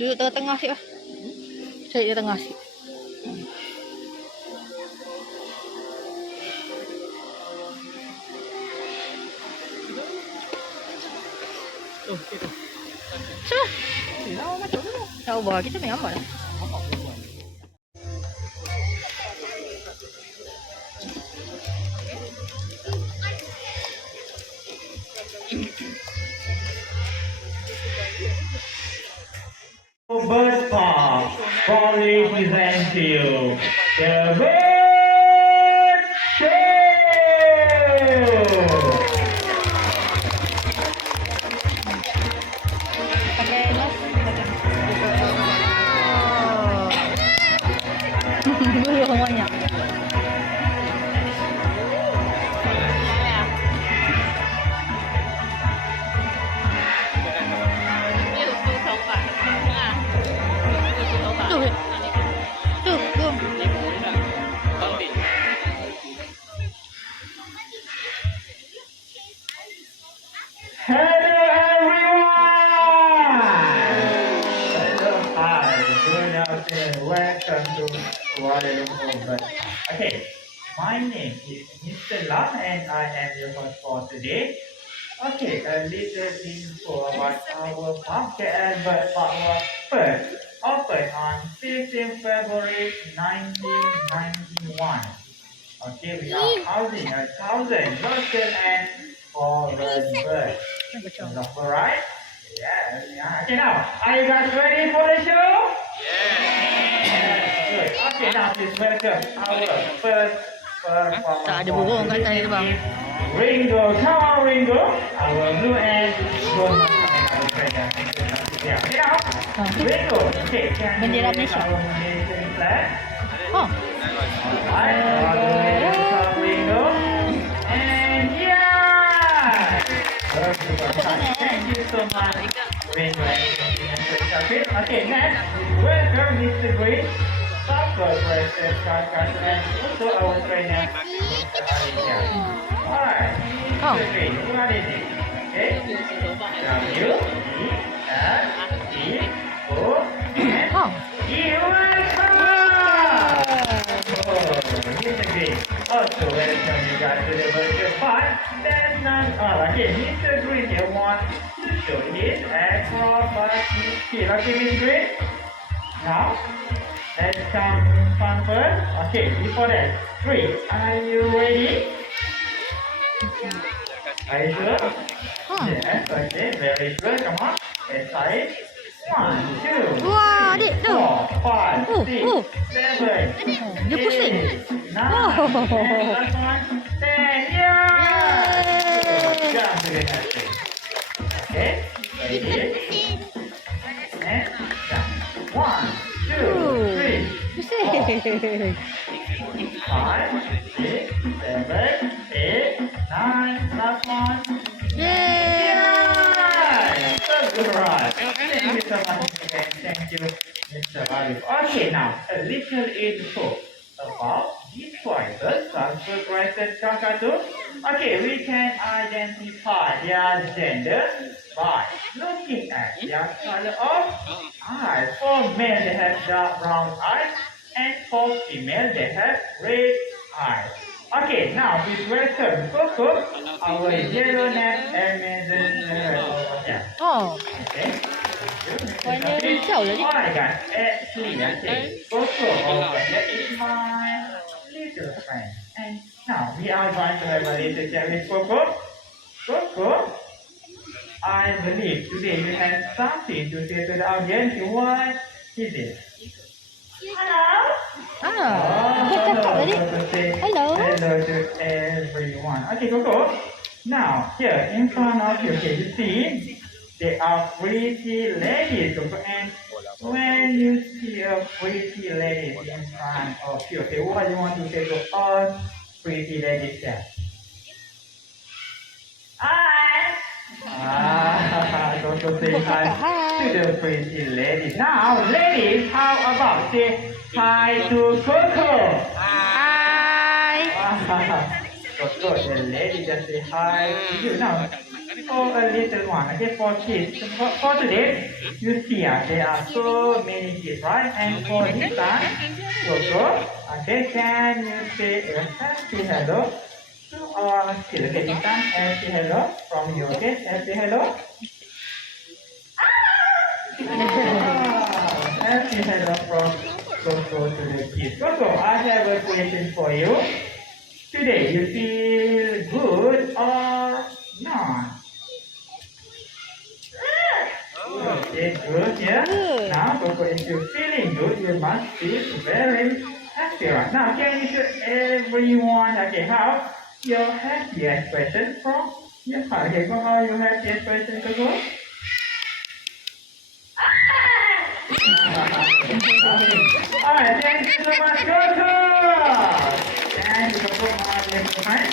Duduk tengah-tengah sikit lah. Cari di tengah sikit. Sudah. Tak ubah, kita main gambar lah. Bird Park, Sprawling presents you the Bird Show! Pakai las. Burung banyak. Tuh, tuh. Hello everyone! Hello, hi, good afternoon, welcome to Kuala Lumpur. Okay, my name is Mr. Lam and I am your host for today. Okay, a little info about our park, KL Bird Park was first opened on 15 February 1991. Okay, we are housing 1,000 local and foreign birds. Is that right? Yes. Yeah. Okay, now, are you guys ready for the show? Yes. Good. Okay, now please welcome our first performer. Tak ada burung kat atas ni bang. Ringo, come on Ringo. Our blue and gold. Yeah. Okay, now, Ringo. Okay, can you Bendera make Malaysia. our Malaysian flag? Oh. Alright, Ringo. And yeah! Thank you so much, Ringo. Okay, next, welcome Mr. Green, soccer president, and also our trainer, Mr. Aditya. Alright, Mr. Green, what is it? Okay? W, E, S, E, O, N, E, welcome! Mr. Green, also welcome you guys to the virtual part. That's not all. Okay, Mr. Green here wants to show his acrobatic skill. Okay, Mr. Green? Now, let's come in front first. Okay, before that, 3. Are you ready? Are you sure? Yes, okay, very good. Come on, let's try it. 1, 2, Wah, adik tu. 4, 5, 6, 7, Dia pusing. 8, 9, and last one, 10. Yeah! Jump to the next thing. Okay, ready? And jump. 1, 2, 3, Pusing. 5, 6, 7, 8, 9, last one. Yeay. That's right. Thank you so much again. Thank you, Mr. Arif. Okay, now a little info about these choices. Transfer kakadu. Okay, we can identify their gender by looking at their color of eyes. For male, they have dark brown eyes, and for female, they have red eyes. Okay, now please welcome Coco, our yellow-necked Amazon parrot. Yeah. Oh. Okay. Warna hijau lah ni. Alright guys, actually, okay, Coco over here is my little friend. And now we are going to have a little chat with Coco. Coco, I believe today you have something to say to the audience. What is it? Hello. Dia cakap tadi. Hello. Hello to everyone. Okay, Coco. Now, here in front of you, okay, you see, they are pretty ladies, Coco. And when you see a pretty lady in front of you, okay, what do you want to say to all pretty ladies there? Hi. Coco say hi to the pretty ladies. Now, ladies, how about say hi to Coco? Hai. Coco, the lady just say hi to you. Now, for a little one, okay, for kids. For today, you see, there are so many kids, right? And for this time, Coco, okay, can you say a happy hello to our kids? Okay, this time, happy hello from you, okay? Happy hello. Happy hello from Coco to the kids. Coco, I have a question for you. Today, you feel good or not? Okay, good, yeah. Good. Now, Coco, if you're feeling good, you must feel very happy right now. Can you show everyone, okay, how your happy expression from your heart? Okay, go how your happy expression, Coco? Alright, thank you so much, Coco. Thank you so much, everyone.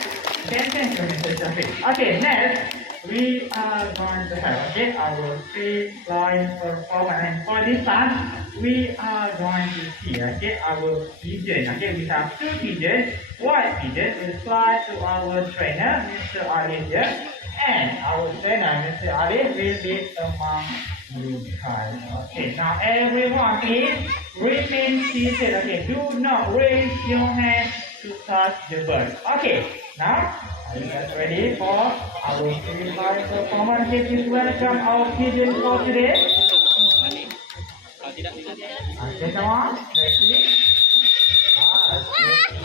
Thank you, Mr. Shafiq. Okay, next, we are going to have, okay, our free flying performance. And for this time, we are going to see, okay, our pigeon. Okay, we have two pigeons. White pigeon will fly to our trainer, Mr. Ali here. And our trainer, Mr. Ali, will be among you guys. Okay, now everyone please remain seated. Okay, do not raise your hand to touch the bird. Okay, now are you guys ready for our free flying performance? Okay, please welcome our pigeon for today. Okay, come on. Ready?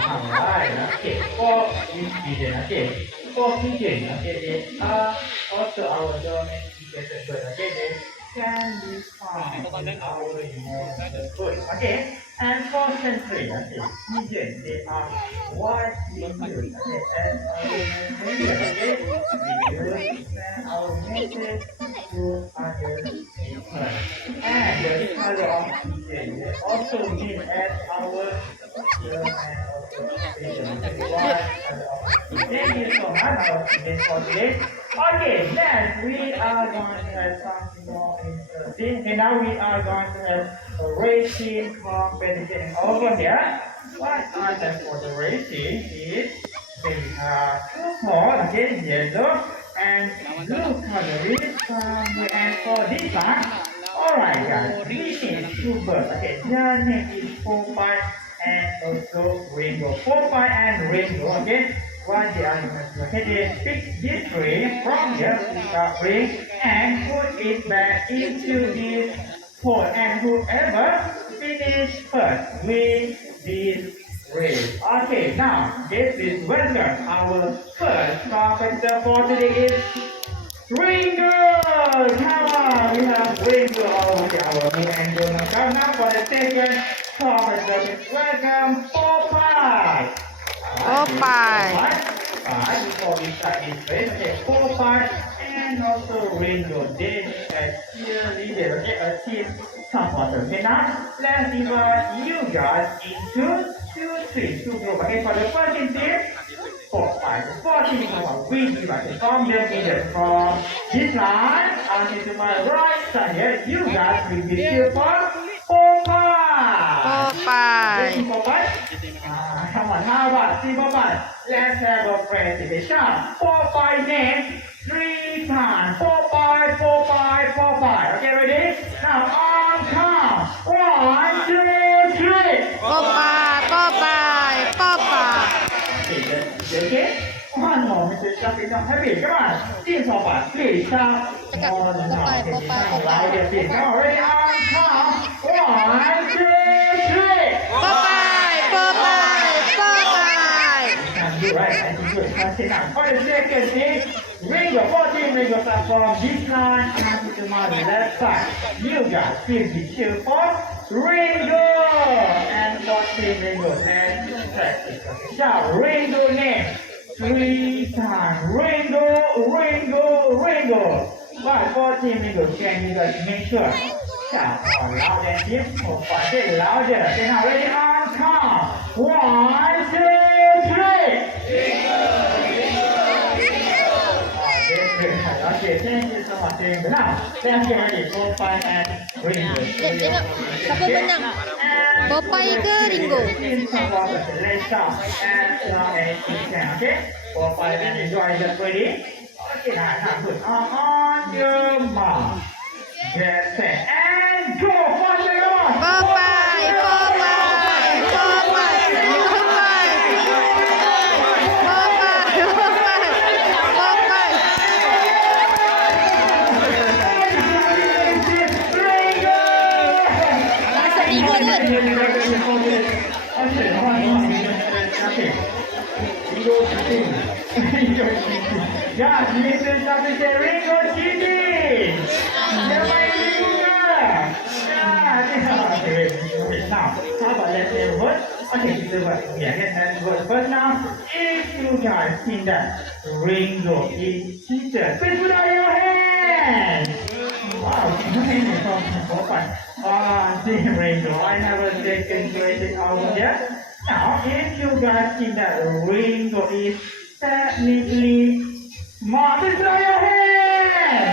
Alright, okay, for this pigeon, okay, for pigeon, okay, they are also our domesticated bird, okay, they can be found in our neighborhood, okay, and for century, okay, pigeon, they are widely used, okay, as our messenger, okay, we use send our message to other people, and the color of pigeon, they also mean as our thank you so much for today. Okay, next we are going to have something more interesting. Okay, now we are going to have a racing competition over here. What are the for the racing is they are two small, okay, yellow and blue color from the end for this one. Alright guys, we need two birds. Okay, their name is Popeye and also Ringo. Popeye and Ringo, okay? What they are going to do? Okay, they pick this ring from the ring and put it back into this hole. And whoever finish first wins this race. Okay, now this is welcome. Our first competitor for today is Ringo! Come on, we have Ringo over here. Our main angle now. Come now for the second competitor. Welcome, Popeye! Popeye. Popeye, before we start this race, okay, Popeye and also Ringo. They need a cheerleader, okay, a team supporter. Okay, now let's divide you guys into two groups. Okay, for the first team, 4, 5, 14 from we divide from the middle from this line until to my right side here. You guys will be here for Popeye. Popeye. Popeye? Come on, how about see Popeye? Let's have a presentation. Popeye name 3 times. Popeye, Popeye, Popeye. Okay, ready? Now on count. 1, 2, 3. Popeye, Popeye, Popeye. Okay? One more, Mr. Shafi, not happy. Come on. Team Popeye, please stop. One, louder, please. Come on, ready? On count. 1, 2, 3. Popeye, Popeye, Popeye. Good, right? I think good. Okay, now for the second thing, Ringo, 14 Ringo start from this line and to my left side. You guys please be chill for Ringo and 14 Ringo and practice. Okay, shout Ringo name 3 times. Ringo, Ringo, Ringo. Right, 14 Ringo. Can you guys make sure? Shout out loud and deep. Oh, say louder. Okay, now ready on count. 1, 2, 3. Okay, thank you so much. Now, let's get ready. Popeye and Ringo. Tengok, siapa menang? Popeye ke Ringo? Let's start as long as you can, okay? Popeye and Ringo, are you guys ready? Okay, now good. On your mark. Get set and go. Fast and on. Forward, forward, forward, Ya, listen sampai sharing go cheating. Siapa yang juga? Now, how about let's say word? Okay, kita buat let's word first now. If you guys think that rainbow is cheated, please put out your hand. Wow, many from open. See rainbow. I never taken it out yet. Now, if you guys think that rainbow is technically smart, please put out your hand.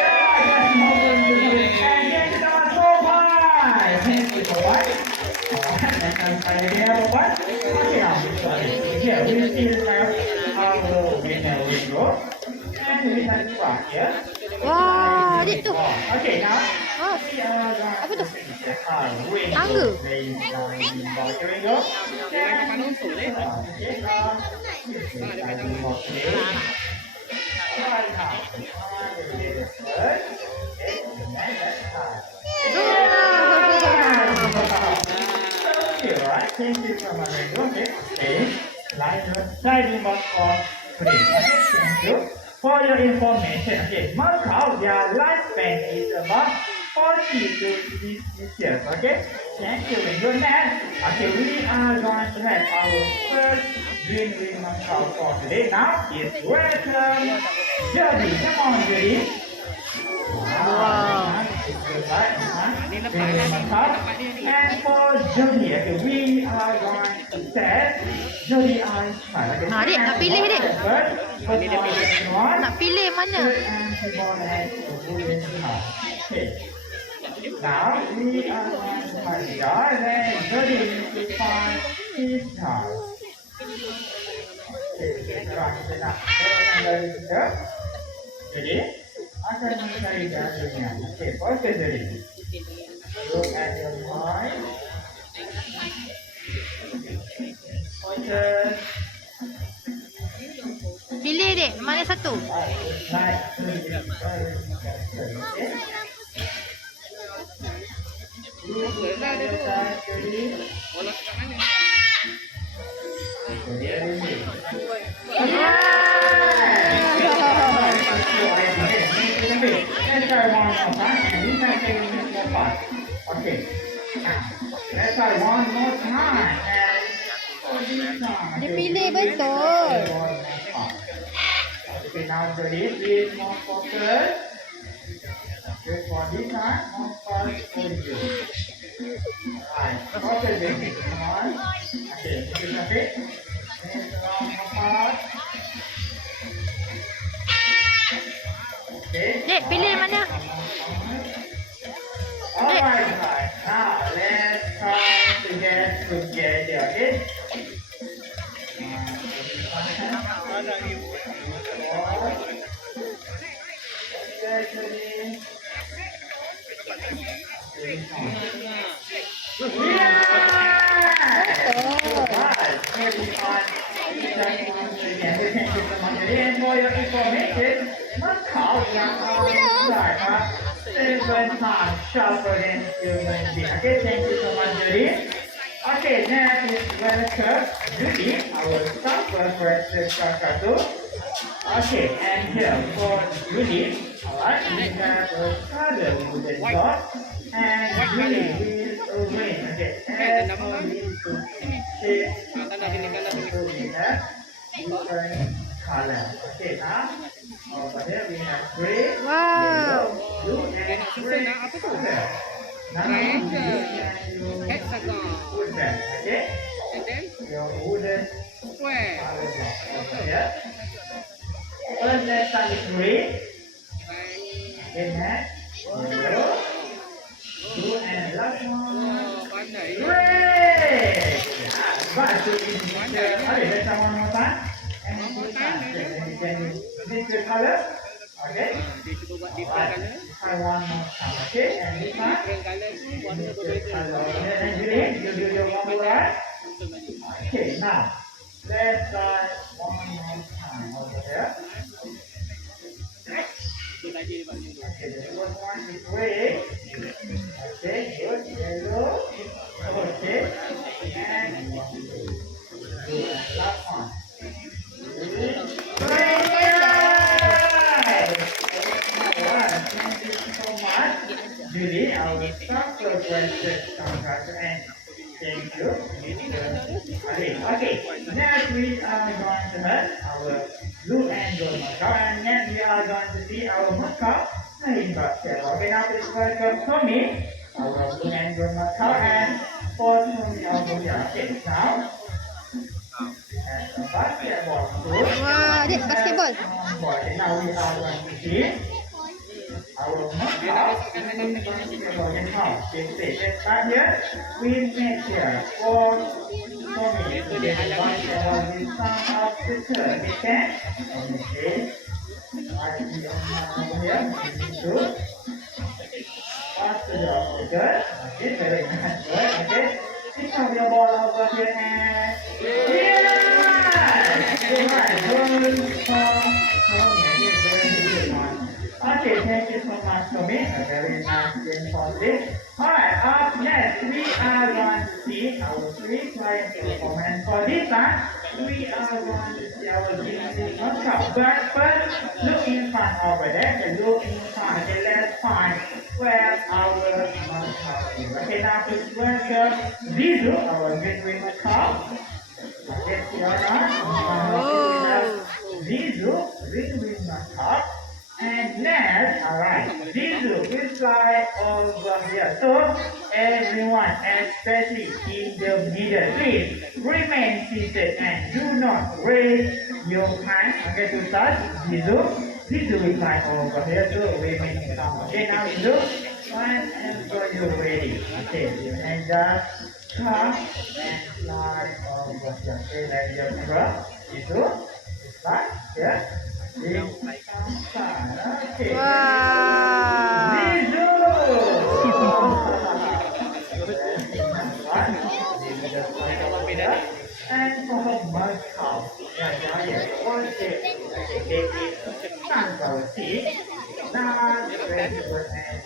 Yeah, that's more than good. And get it on so high. Thank you for what? Okay, now, here we still have our winner rainbow. And we have one here. Wah, adik tu. Okay, now. Oh, apa tu? Tangga. For your information, okay, Macau, their lifespan is about 40 to 60 years, okay? Thank you, very good man. Okay, we are going to have our first green wing Macau for today. Now, it's welcome, Jody. Come on, Jody. Wow. And for Jody, okay, we are going to set Jody eyes smile. Okay, Adik, nak pilih adik. Nak pilih mana? Okay. Now we are going to find the eye and Jody to find his house. Okay, Jadi, akan mencari jalannya. Okay, fokus Jody. Look at your mind. Focus. Pilih dek, mana satu? Okay. Let's try one more time. Dia pilih betul. Okay, now Jody, please more focus. Just for this time, more focus for you. Right, focus baby. Come on. Okay, this is okay. Next round apart. Okay. Dek, pilih mana? Alright, right. Now let's try to get together, okay? And for your information, Macau is 7 times sharper than human being. Okay, thank you so much, Judy. Okay, next is welcome Judy, our supper versus Kakadu. Okay, and here for Judy, alright, we have a color wooden dot and Judy with a wing. Okay, and for me to shape and we have different colors. Okay, now over here we have gray, Wow. blue, and gray color. Now wooden, okay? Your wooden color block over here. First, let's start with gray. Then next, yellow, blue, and last one, gray. But to okay, let's try one more time. And this one, this the color. Okay. Alright. I want more color. Okay. And this one. This the color. And green. You do your one more right. Okay. Now let's try one more time over here. Okay. The first one is red. Okay. Good. Yellow. Okay. And last one. Thank you so much. Julie, our staff requested contractor and thank you. Okay, next we are going to have our blue and gold macaw and next we are going to see our macaw playing basketball. Okay, now please welcome Tommy, our blue and gold macaw and for Tommy over here. Okay, now. Basketball. Wah, adik basketball. Now we are going to see our macaw basketball in house. Okay, let's start here. We make here for Tommy to get the basketball with some of the turn. Okay? Okay. I see over here. Two. Pass to the obstacle. Okay, very nice. Good. Okay. Pick up your ball over here and okay, thank you so much, Tommy. A very nice game for this. Alright, up next, we are going to see our three flying performance. For this one, we are going to see our GC workshop. But first, look in front over there. Look in front. Okay, let's find where our workshop is. Okay, now please welcome Zizu, our green workshop. Okay, here Zizu, green workshop. And next, alright, Zizu will fly over here. So, everyone, especially in the middle, please remain seated and do not raise your hand. Okay, to touch Zizu. Zizu will fly over here, so remain calm. Okay, now Zizu, whenever you're ready. Okay, you can just come and fly over here. Okay, let your camera. Zizu, fly here. Okay. Wah. Zizu! And for her macaw, one day, they eat sunflower seed, nuts, vegetables, and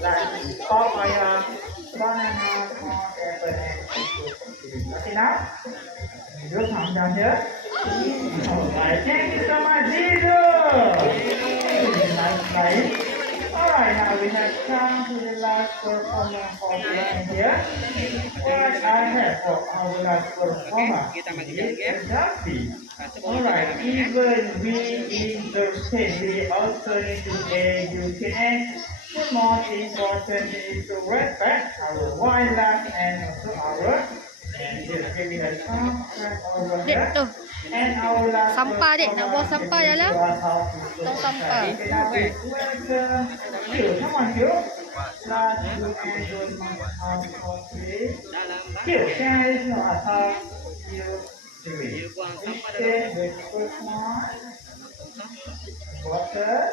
like papaya, banana, corn, apple, and fruit. Okay, now, you come down here. Alright, thank you so much, Zizu! Nice flight. Alright, now we have come to the last performer for today here. What I have for our last performer is a ducky. Alright, even we in the state, we also need to educate and the most important is to respect our wildlife and also our and just giving a over Dek, here. tu. And our last Sampah, dek. Nak buang sampah dalam. Tong sampah. Come on, you. Last look and do my house for free. Here, guys, no, how you do it. Okay, the first one. Water.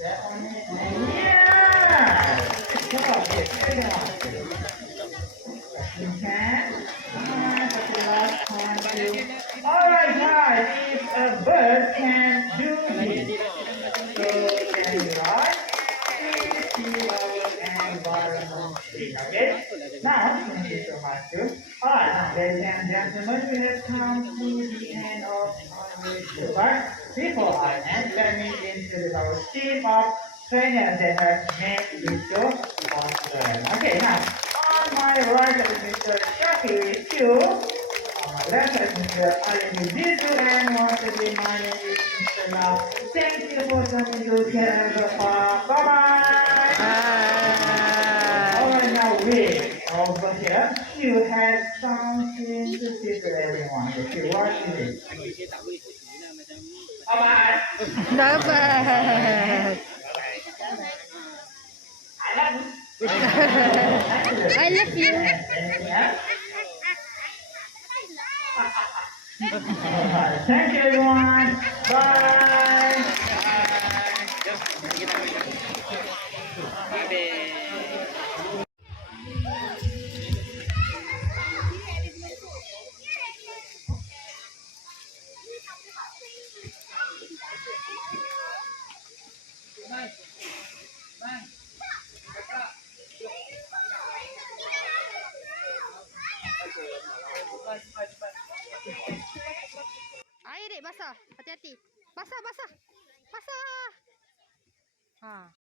That on it. And yeah! Come on, get it. You can. Alright guys, if a bird can do this, so can you right? See our environment. Okay? Now, thank you so much too. Alright, now ladies and gentlemen, we have come to the end of our show. But before I end, let me introduce our chief of trainers that has made this show possible. Okay, now. On my right is Mr. Shaki with you. On my left is Mr. Ali Zizu, and once again my name is Mr. Lau. Thank you for coming to Canada. Bye-bye. Alright, now wait. Over here, you have something to say to everyone. Okay, what is it? Bye-bye. Dapat. I love you. Anything else? Alright, thank you everyone. Bye. Air dek basah. Hati-hati. Basah, basah. Basah. Ha.